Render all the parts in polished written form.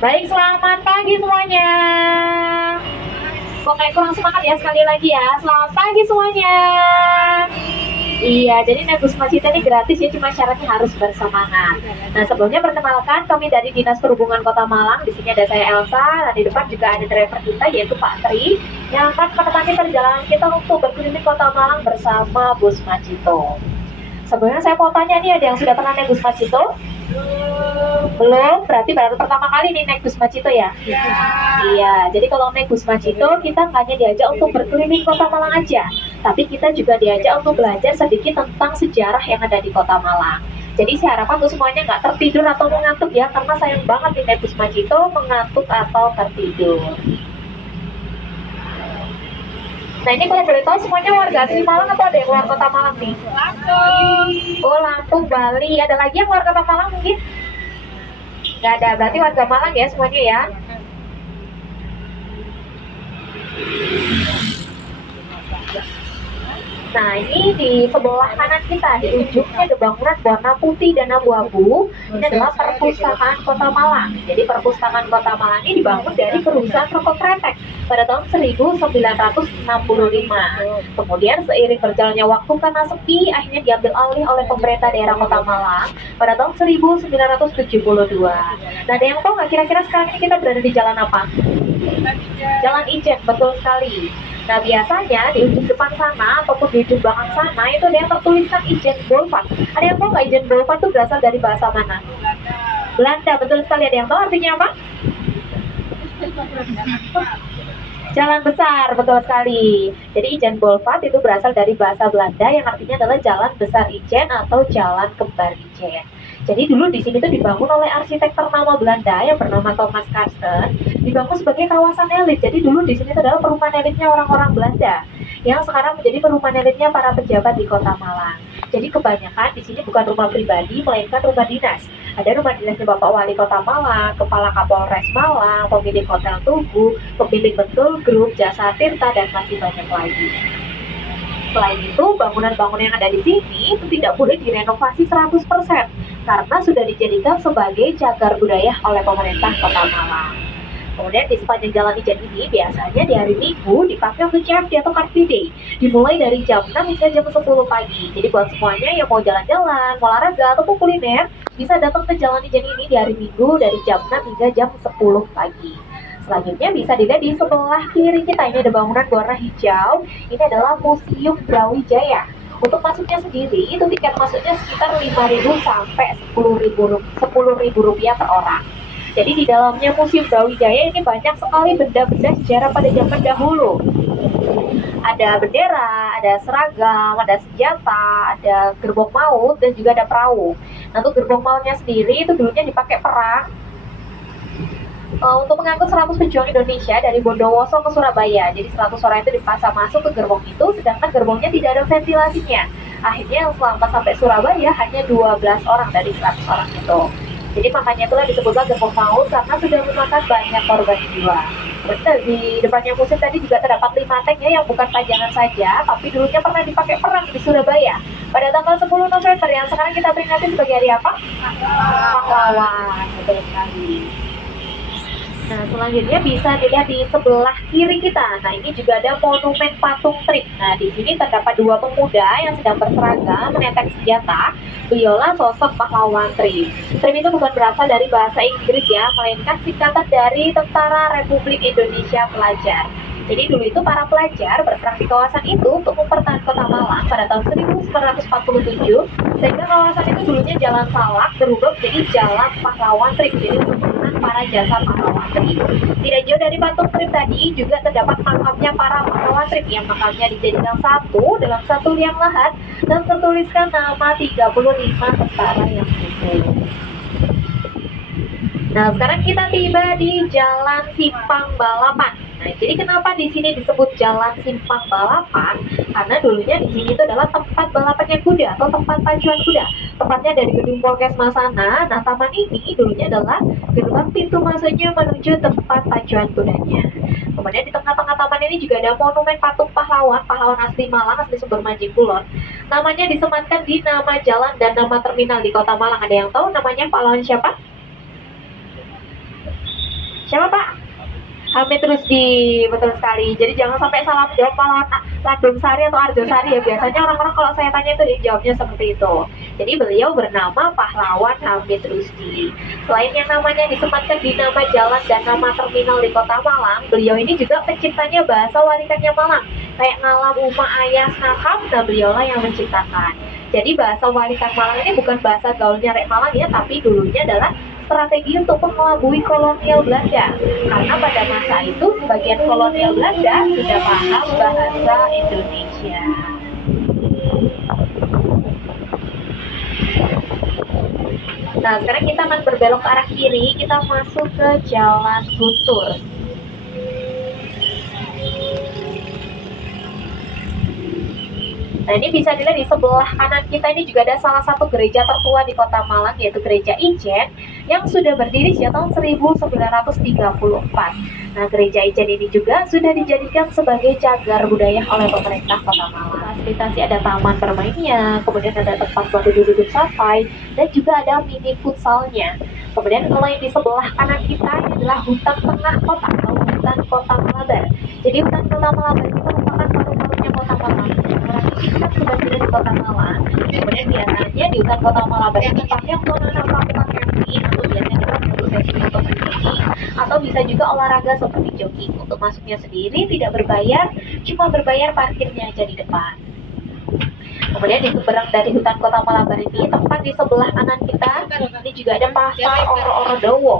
Baik, selamat pagi semuanya. Kok kayak kurang semangat ya sekali lagi ya. Selamat pagi semuanya. Iya, jadi naik bus Macita ini gratis ya, cuma syaratnya harus bersemangat. Nah, sebelumnya perkenalkan kami dari Dinas Perhubungan Kota Malang. Di sini ada saya Elsa, dan di depan juga ada driver kita yaitu Pak Tri yang akan menemani perjalanan kita untuk berkeliling Kota Malang bersama bus Macito. Sebelumnya saya mau tanya nih, ada yang sudah pernah naik bus Macito? Belum, berarti baru pertama kali nih naik bus Macito ya? Iya, jadi kalau naik bus Macito kita nggak hanya diajak untuk berkeliling Kota Malang aja, tapi kita juga diajak untuk belajar sedikit tentang sejarah yang ada di Kota Malang. Jadi saya harapkan untuk semuanya nggak tertidur atau mengantuk ya, karena sayang banget nih naik bus Macito mengantuk atau tertidur. Nah, ini kalau boleh tahu semuanya warga asli Malang atau ada yang luar Kota Malang nih? Lampung. Oh, Lampung, Bali. Ada lagi yang luar Kota Malang mungkin? Nggak ada, berarti warga Malang ya semuanya ya. Nah, ini di sebelah kanan kita, di ujungnya ada bangunan warna putih dan abu-abu. Ini adalah perpustakaan Kota Malang. Jadi perpustakaan Kota Malang ini dibangun dari perusahaan Rokok Kretek pada tahun 1965. Kemudian seiring berjalannya waktu karena sepi, akhirnya diambil alih oleh pemerintah daerah Kota Malang pada tahun 1972. Nah, ada yang tahu nggak kira-kira sekarang ini kita berada di jalan apa? Jalan Ijen, betul sekali. Nah, biasanya di ujung depan sana ataupun di ujung belakang sana itu ada yang tertuliskan Ijen Boulevard. Ada yang tahu nggak Ijen Boulevard itu berasal dari bahasa mana? Belanda, betul sekali. Ada yang tahu artinya apa? Jalan besar, betul sekali. Jadi Ijen Boulevard itu berasal dari bahasa Belanda yang artinya adalah Jalan Besar Ijen atau Jalan Kembar Ijen. Jadi dulu di sini tuh dibangun oleh arsitek ternama Belanda yang bernama Thomas Carsten, dibangun sebagai kawasan elit. Jadi dulu di sini adalah perumahan elitnya orang-orang Belanda, yang sekarang menjadi perumahan elitnya para pejabat di Kota Malang. Jadi kebanyakan di sini bukan rumah pribadi, melainkan rumah dinas. Ada rumah dinasnya Bapak Wali Kota Malang, Kepala Kapolres Malang, pemilik Hotel Tugu, pemilik Betul Group, Jasa Tirta, dan masih banyak lagi. Selain itu, bangunan-bangunan yang ada di sini itu tidak boleh direnovasi 100% karena sudah dijadikan sebagai cagar budaya oleh pemerintah Kota Malang. Kemudian di sepanjang jalan Ijen ini biasanya di hari Minggu dipakai untuk CFD atau Car Free Day, dimulai dari jam 6 hingga jam 10 pagi. Jadi buat semuanya yang mau jalan-jalan, mau olahraga ataupun kuliner bisa datang ke jalan Ijen ini di hari Minggu dari jam 6 hingga jam 10 pagi. Selanjutnya bisa dilihat di sebelah kiri kita, ini ada bangunan berwarna hijau. Ini adalah Museum Brawijaya. Untuk masuknya sendiri itu tiket masuknya sekitar 5.000 sampai 10.000 rupiah per orang. Jadi di dalamnya Museum Brawijaya ini banyak sekali benda-benda sejarah pada zaman dahulu. Ada bendera, ada seragam, ada senjata, ada gerbong maut, dan juga ada perahu. Nah, untuk gerbong mautnya sendiri itu dulunya dipakai perang untuk mengangkut 100 pejuang Indonesia dari Bondowoso ke Surabaya. Jadi 100 orang itu dipaksa masuk ke gerbong itu, sedangkan gerbongnya tidak ada ventilasinya. Akhirnya yang selamat sampai Surabaya hanya 12 orang dari 100 orang itu. Jadi makanya itulah disebutlah gerbong maut karena sudah memakan banyak korban jiwa. Betul, di depannya museum tadi juga terdapat 5 tank ya, yang bukan pajangan saja, tapi dulunya pernah dipakai perang di Surabaya. Pada tanggal 10 November yang sekarang kita peringati sebagai hari apa? Pahlawan. Betul sekali. Nah, selanjutnya bisa dilihat di sebelah kiri kita. Nah, ini juga ada monumen patung Trip. Nah, di sini terdapat dua pemuda yang sedang berseragam menenteng senjata. Beliaulah sosok pahlawan Trip. Trip itu bukan berasal dari bahasa Inggris ya, melainkan singkatan dari Tentara Republik Indonesia Pelajar. Jadi dulu itu para pelajar berperang di kawasan itu untuk mempertahankan Kota Malang pada tahun 1947, sehingga kawasan itu dulunya Jalan Salak berubah menjadi Jalan Pahlawan Trip. Jadi untuk mengenang para jasa pahlawan Trip. Tidak jauh dari patung Trip tadi juga terdapat makamnya para pahlawan Trip, yang makamnya dijadikan satu dalam satu liang lahat dan tertuliskan nama 35 tentara yang gugur. Nah, sekarang kita tiba di Jalan Simpang Balapan. Nah, jadi kenapa di sini disebut Jalan Simpang Balapan? Karena dulunya di sini itu adalah tempat balapannya kuda atau tempat pacuan kuda. Tempatnya dari gedung Polkesmas sana. Nah, taman ini dulunya adalah gerbang pintu masuknya menuju tempat pacuan kudanya. Kemudian di tengah-tengah taman ini juga ada monumen patung pahlawan, pahlawan asli Malang, asli Sumber Manjing Kulon. Namanya disematkan di nama jalan dan nama terminal di Kota Malang. Ada yang tahu namanya pahlawan siapa? Siapa Pak? Hamid Rusdi, betul sekali. Jadi jangan sampai salah jawab pahlawan Landung Sari atau Arjo Sari ya. Biasanya orang-orang kalau saya tanya itu jawabnya seperti itu. Jadi beliau bernama pahlawan Hamid Rusdi. Selain yang namanya disematkan di nama jalan dan nama terminal di Kota Malang, beliau ini juga penciptanya bahasa warisannya Malang. Kayak ngalam uma ayas nakam, nah beliaulah yang menciptakan. Jadi bahasa warisan Malang ini bukan bahasa gaulnya Rek Malang ya, tapi dulunya adalah strategi untuk mengelabui kolonial Belanda. Karena pada masa itu sebagian kolonial Belanda sudah paham bahasa Indonesia. Nah, sekarang kita akan berbelok ke arah kiri, kita masuk ke Jalan Guntur. Nah, ini bisa dilihat di sebelah kanan kita ini juga ada salah satu gereja tertua di Kota Malang, yaitu Gereja Ijen yang sudah berdiri sejak tahun 1934. Nah, Gereja Ijen ini juga sudah dijadikan sebagai cagar budaya oleh pemerintah Kota Malang. Fasilitasi ada taman bermainnya, kemudian ada tempat buat duduk-duduk santai, dan juga ada mini futsalnya. Kemudian kalau yang di sebelah kanan kita ini adalah hutan tengah kota atau hutan Kota Malabar. Jadi hutan Kota Malabar itu merupakan paru-parunya Kota Malang. Kita sudah di Kota Malang. Kemudian biasanya di hutan Kota Malabar ini dipakai untuk menanam papan camping atau biasanya untuk sesi untuk jogging atau bisa juga olahraga seperti jogging. Untuk masuknya sendiri tidak berbayar, cuma berbayar parkirnya aja di depan. Kemudian di seberang dari hutan Kota Malabar ini, tempat di sebelah kanan kita, ini juga ada pasar Oro-Oro Dowo.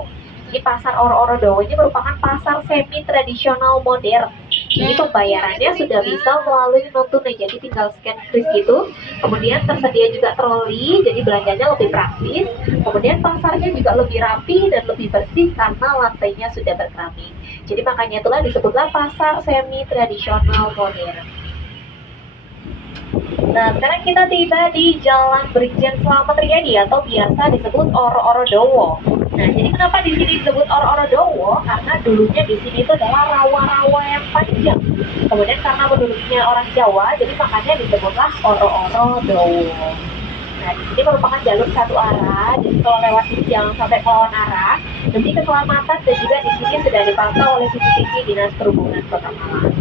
Ini pasar Oro-Oro Dowo ini merupakan pasar semi tradisional modern. Jadi pembayarannya sudah bisa melalui non tunai, jadi tinggal scan kris gitu. Kemudian tersedia juga troli, jadi belanjanya lebih praktis. Kemudian pasarnya juga lebih rapi dan lebih bersih karena lantainya sudah berkeramik. Jadi makanya itulah disebutlah pasar semi tradisional modern. Nah, sekarang kita tiba di Jalan Brigjen Slamet Riyadi atau biasa disebut Oro-Oro Dowo. Nah, jadi kenapa di sini disebut Oro-Oro Dowo? Karena dulunya di sini itu adalah rawa-rawa yang panjang. Kemudian karena penduduknya orang Jawa, jadi makanya disebutlah Oro-Oro Dowo. Nah, di sini merupakan jalur satu arah, jadi kalau lewat sini jangan sampai melawan arah. Demi keselamatan dan juga di sini sudah dipantau oleh CCTV Dinas Perhubungan Kota Malang.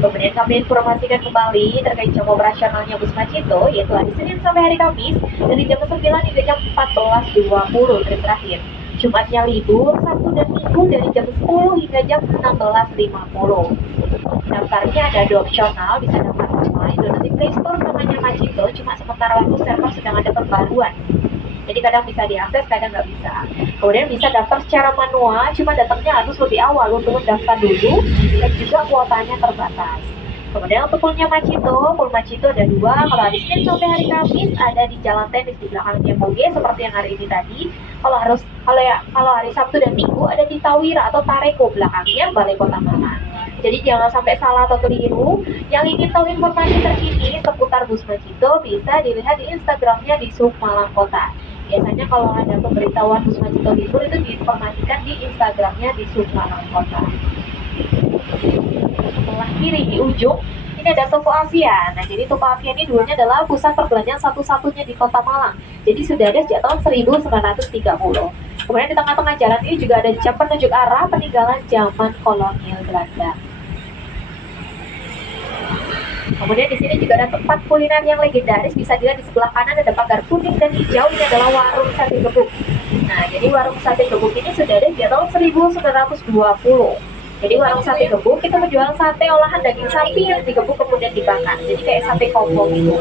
Kemudian kami informasikan kembali terkait jam operasionalnya Bus Macito, yaitu hari Senin sampai hari Kamis dari jam 9 hingga jam 14.20 trip terakhir. Jumatnya libur, Sabtu dan Minggu dari jam 10 hingga jam 16.50. Daftarnya ada dua opsional, bisa daftar online dan di Play Store namanya Macito, cuma sementara waktu server sedang ada perbaruan. Jadi kadang bisa diakses, kadang nggak bisa. Kemudian bisa daftar secara manual, cuma datangnya harus lebih awal untuk mendaftar dulu, dan juga kuotanya terbatas. Kemudian untuk poolnya Macito ada dua. Kalau hari Senin sampai hari Kamis ada di Jalan Tenis di belakangnya Moge seperti yang hari ini tadi. Kalau hari Sabtu dan Minggu ada di Tawira atau Tareko belakangnya Balai Kota Malang. Jadi jangan sampai salah atau keliru. Yang ingin tahu informasi terkini seputar Bus Macito bisa dilihat di Instagramnya di Sub Malang Kota. Biasanya kalau ada pemberitahuan Bus Macito libur itu diinformasikan di Instagramnya di Sub Malang Kota. Sebelah kiri di ujung ini ada toko Avia. Nah, jadi toko Avia ini dulunya adalah pusat perbelanjaan satu-satunya di Kota Malang. Jadi sudah ada sejak tahun 1930. Kemudian di tengah-tengah jalan ini juga ada jam penunjuk arah peninggalan zaman kolonial Belanda. Kemudian di sini juga ada tempat kuliner yang legendaris, bisa dilihat di sebelah kanan ada pagar kuning dan hijau, ini adalah warung sate gebuk. Nah, jadi warung sate gebuk ini sudah ada sejak tahun 1920. Jadi warung sate gebuk kita menjual sate olahan daging sapi yang digebuk kemudian dibakar. Jadi kayak sate kombo gitu.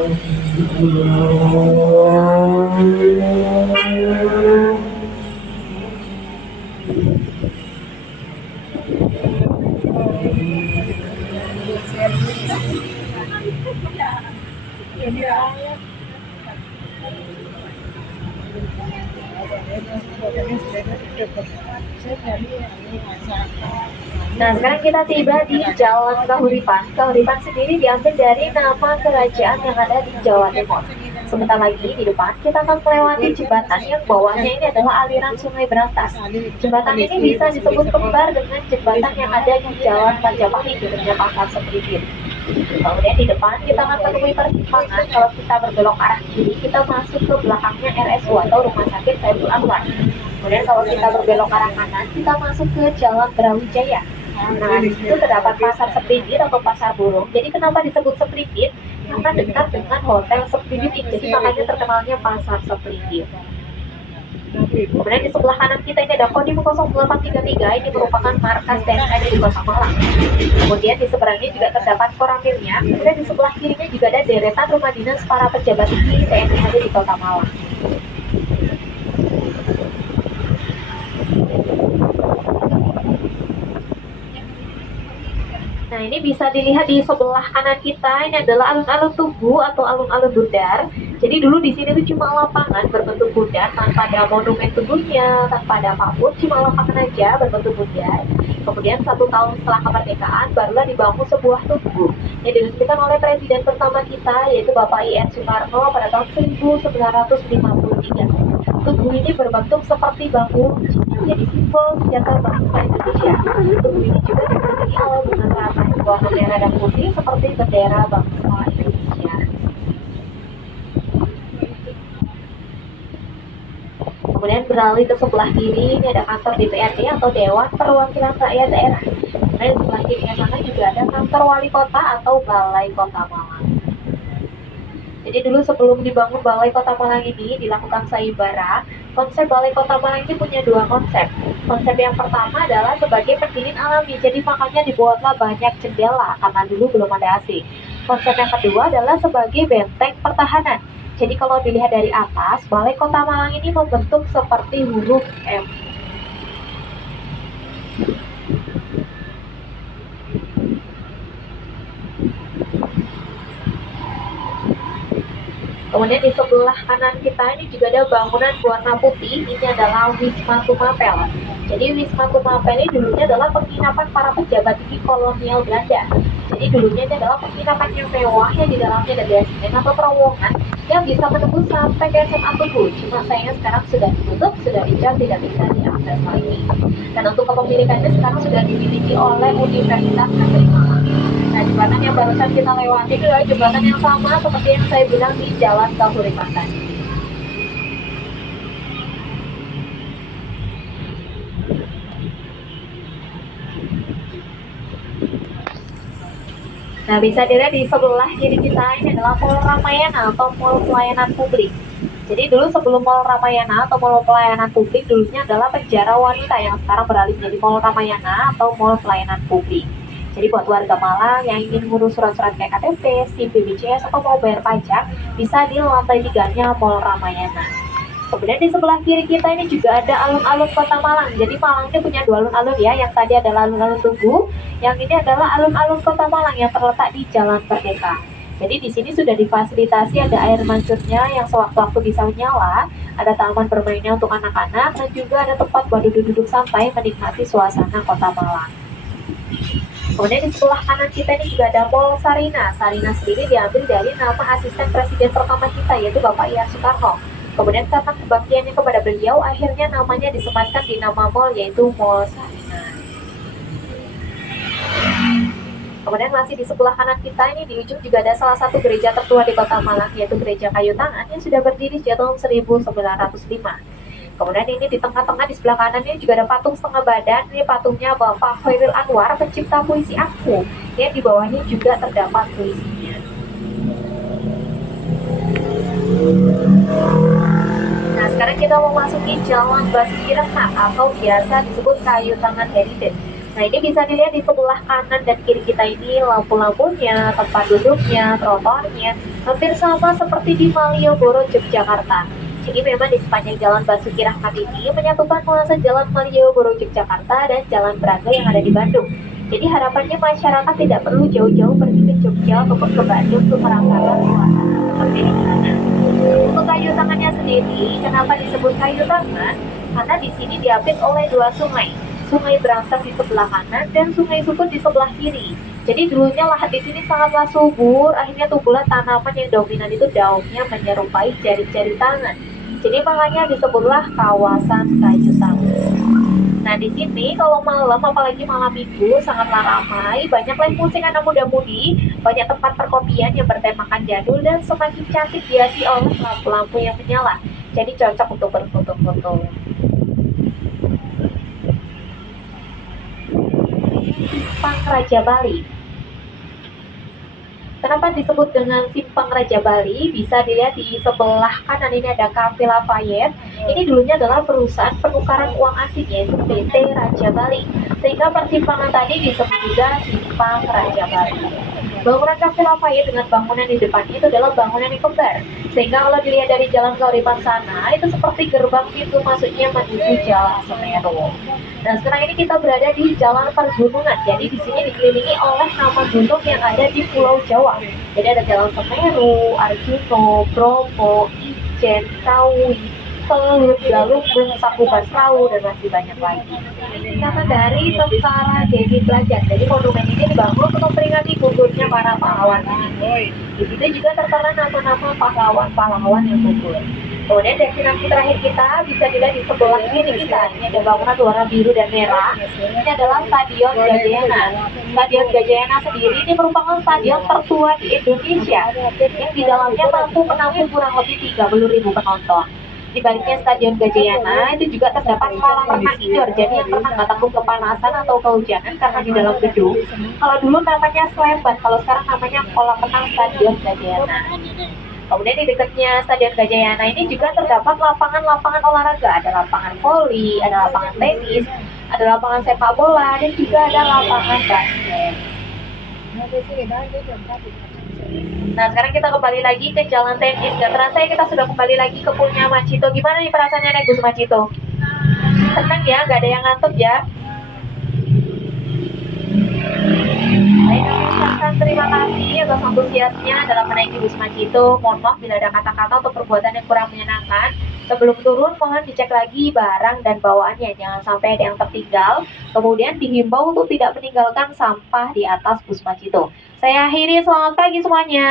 Nah, sekarang kita tiba di Jalan Kahuripan. Kahuripan sendiri diambil dari nama kerajaan yang ada di Jawa Timur. Sebentar lagi di depan kita akan melewati jembatan yang bawahnya ini adalah aliran Sungai Berantas. Jembatan ini bisa disebut kembar dengan jembatan yang ada di Jalan Majapahit dengan Pasar Sembribir. Kemudian di depan kita akan menemui persimpangan. Kalau kita berbelok arah kiri, kita masuk ke belakangnya RSU atau Rumah Sakit Saiful Anwar. Kemudian kalau kita berbelok ke arah kanan, kita masuk ke Jalan Brawijaya. Nah, di situ terdapat pasar Sepringgit atau pasar burung. Jadi kenapa disebut Sepringgit? Karena dekat dengan hotel Sepringgit, jadi makanya terkenalnya pasar Sepringgit. Kemudian di sebelah kanan kita ini ada Kodim 0833, ini merupakan markas TNI di Kota Malang. Kemudian di seberangnya juga terdapat koramilnya. Kemudian di sebelah kirinya juga ada deretan rumah dinas para pejabat tinggi TNI yang ada di Kota Malang. Nah, ini bisa dilihat di sebelah kanan kita, ini adalah alun-alun Tugu atau alun-alun Bundar. Jadi dulu di sini tuh cuma lapangan berbentuk bundar, tanpa ada monumen tubuhnya, tanpa ada apapun, cuma lapangan aja berbentuk bundar. Kemudian 1 tahun setelah kemerdekaan, barulah dibangun sebuah tugu yang diresmikan oleh presiden pertama kita, yaitu Bapak I.R. Soekarno pada tahun 1953. Tugu ini berbentuk seperti bambu, menjadi simbol sejarah bangsa Indonesia. Tugu ini juga dikelilingi oleh bunga teratai berwarna merah dan putih seperti bendera bangsa Indonesia. Kemudian beralih ke sebelah kiri, ini ada kantor DPRD atau Dewan Perwakilan Rakyat Daerah. Kemudian di sebelah kiri sana juga ada kantor Wali Kota atau Balai Kota Malang. Jadi dulu sebelum dibangun Balai Kota Malang ini dilakukan sayembara. Konsep Balai Kota Malang ini punya 2 konsep. Konsep yang pertama adalah sebagai pendingin alami, jadi makanya dibuatlah banyak jendela karena dulu belum ada AC. Konsep yang kedua adalah sebagai benteng pertahanan. Jadi kalau dilihat dari atas, Balai Kota Malang ini membentuk seperti huruf M. Kemudian di sebelah kanan kita ini juga ada bangunan berwarna putih, ini adalah Wisma Tumapel. Jadi Wisma Tumapel ini dulunya adalah penginapan para pejabat tinggi kolonial Belanda. Jadi dulunya ini adalah penginapan yang mewah yang di dalamnya ada basement atau terowongan yang bisa menembus sampai ke SMA Tugu. Cuma sayangnya sekarang sudah ditutup, sudah dicat, tidak bisa diakses lagi. Dan untuk kepemilikannya sekarang sudah dimiliki oleh Universitas Negeri Malang. Nah, jembatan yang barusan kita lewati itu adalah jembatan yang sama seperti yang saya bilang di Jalan Kahuripan tadi. Nah, bisa dilihat di sebelah kiri kita ini adalah Mall Ramayana atau Mall Pelayanan Publik. Jadi dulu sebelum Mall Ramayana atau Mall Pelayanan Publik dulunya adalah penjara wanita yang sekarang beralih menjadi Mall Ramayana atau Mall Pelayanan Publik. Jadi buat warga Malang yang ingin ngurus surat-surat kayak KTP, SIM, BPJS, atau mau bayar pajak, bisa di lantai 3-nya Mall Ramayana. Kemudian di sebelah kiri kita ini juga ada alun-alun Kota Malang. Jadi Malang ini punya 2 alun-alun ya, yang tadi adalah alun-alun Tugu, yang ini adalah alun-alun Kota Malang yang terletak di Jalan Merdeka. Jadi di sini sudah difasilitasi, ada air mancurnya yang sewaktu-waktu bisa menyala, ada taman bermainnya untuk anak-anak, dan juga ada tempat buat duduk-duduk santai menikmati suasana Kota Malang. Kemudian di sebelah kanan kita ini juga ada Mall Sarina. Sarina sendiri diambil dari nama asisten presiden pertama kita, yaitu Bapak I.R. Soekarno. Kemudian karena kebaktiannya kepada beliau, akhirnya namanya disematkan di nama mall, yaitu Mall Sarina. Kemudian masih di sebelah kanan kita ini di ujung juga ada salah satu gereja tertua di Kota Malang, yaitu Gereja Kayu Tangan yang sudah berdiri sejak tahun 1905. Kemudian ini di tengah-tengah di sebelah kanan ini juga ada patung setengah badan. Ini patungnya Bapak Khairil Anwar, pencipta puisi Aku, yang di bawahnya juga terdapat puisinya. Nah, sekarang kita mau masuki Jalan Basuki Rahmat atau biasa disebut Kayu Tangan Heritage. Nah, ini bisa dilihat di sebelah kanan dan kiri kita ini lampu-lampunya, tempat duduknya, trotoarnya hampir sama seperti di Malioboro, Yogyakarta. Jadi memang di sepanjang Jalan Basuki Rahmat ini menyatukan nuansa Jalan Malioboro, Yogyakarta dan Jalan Braga yang ada di Bandung. Jadi harapannya masyarakat tidak perlu jauh-jauh pergi ke Jogja ataupun ke Bandung untuk merasakan suasana seperti di sana. Untuk kayu tangannya sendiri, kenapa disebut kayu tangan? Karena di sini diapit oleh 2 sungai. Sungai Brantas di sebelah kanan dan Sungai Sukun di sebelah kiri. Jadi dulunya lahan di sini sangatlah subur, akhirnya tumbuhlah tanaman yang dominan itu daunnya menyerupai jari-jari tangan. Jadi makanya disebutlah kawasan kayu tangan. Nah, di sini kalau malam, apalagi malam minggu, sangatlah ramai, banyak live musik anak muda-mudi, banyak tempat perkopian yang bertemakan jadul dan semakin cantik dihiasi oleh lampu-lampu yang menyala. Jadi cocok untuk berfoto-foto. Simpang Raja Bali. Kenapa disebut dengan Simpang Raja Bali? Bisa dilihat di sebelah kanan ini ada Cafe Lafayette. Ini dulunya adalah perusahaan penukaran uang asing yaitu PT Raja Bali. Sehingga persimpangan tadi disebut juga Simpang Raja Bali. Bangunan Cafe Lafayette dengan bangunan di depannya itu adalah bangunan yang kembar. Sehingga kalau dilihat dari Jalan Kauripan sana, itu seperti gerbang pintu masuknya menuju Jalan Semeru. Nah, sekarang ini kita berada di Jalan Pergunungan. Jadi di sini dikelilingi oleh nama gunung yang ada di Pulau Jawa. Jadi ada Jalan Semeru, Arjuna, Bromo, Ijen, Kawi, Telut, Galunggung, Sakuban Perahu, dan masih banyak lagi. Karena dari Tentara Dedi Pelajar. Jadi monumen ini dibangun untuk memperingati gugurnya para pahlawan ini. Di situ juga tertera nama-nama pahlawan-pahlawan yang gugur. Kemudian destinasi terakhir kita bisa dilihat di sebelah kiri kita. Ini ada bangunan warna biru dan merah. Ini adalah Stadion Gajayana. Stadion Gajayana sendiri ini merupakan stadion tertua di Indonesia yang di dalamnya mampu menampung kurang lebih 30.000 penonton. Di baliknya Stadion Gajayana itu juga terdapat kolam renang indoor. Jadi yang pernah nggak takut kepanasan atau kehujanan karena di dalam gedung. Kalau dulu namanya Slebat, kalau sekarang namanya kolam renang Stadion Gajayana. Kemudian di dekatnya Stadion Gajayana ini juga terdapat lapangan-lapangan olahraga. Ada lapangan voli, ada lapangan tenis, ada lapangan sepak bola, dan juga ada lapangan basket. Nah, sekarang kita kembali lagi ke Jalan Tenis. Gak terasa ya kita sudah kembali lagi ke punya Macito. Gimana nih perasaannya naik bus Macito? Senang ya, gak ada yang ngantuk ya? Saya ucapkan terima kasih atas antusiasnya dalam menaiki bus Macito. Mohon maaf bila ada kata-kata atau perbuatan yang kurang menyenangkan. Sebelum turun, mohon dicek lagi barang dan bawaannya. Jangan sampai ada yang tertinggal. Kemudian dihimbau untuk tidak meninggalkan sampah di atas bus Macito. Saya akhiri, selamat pagi semuanya.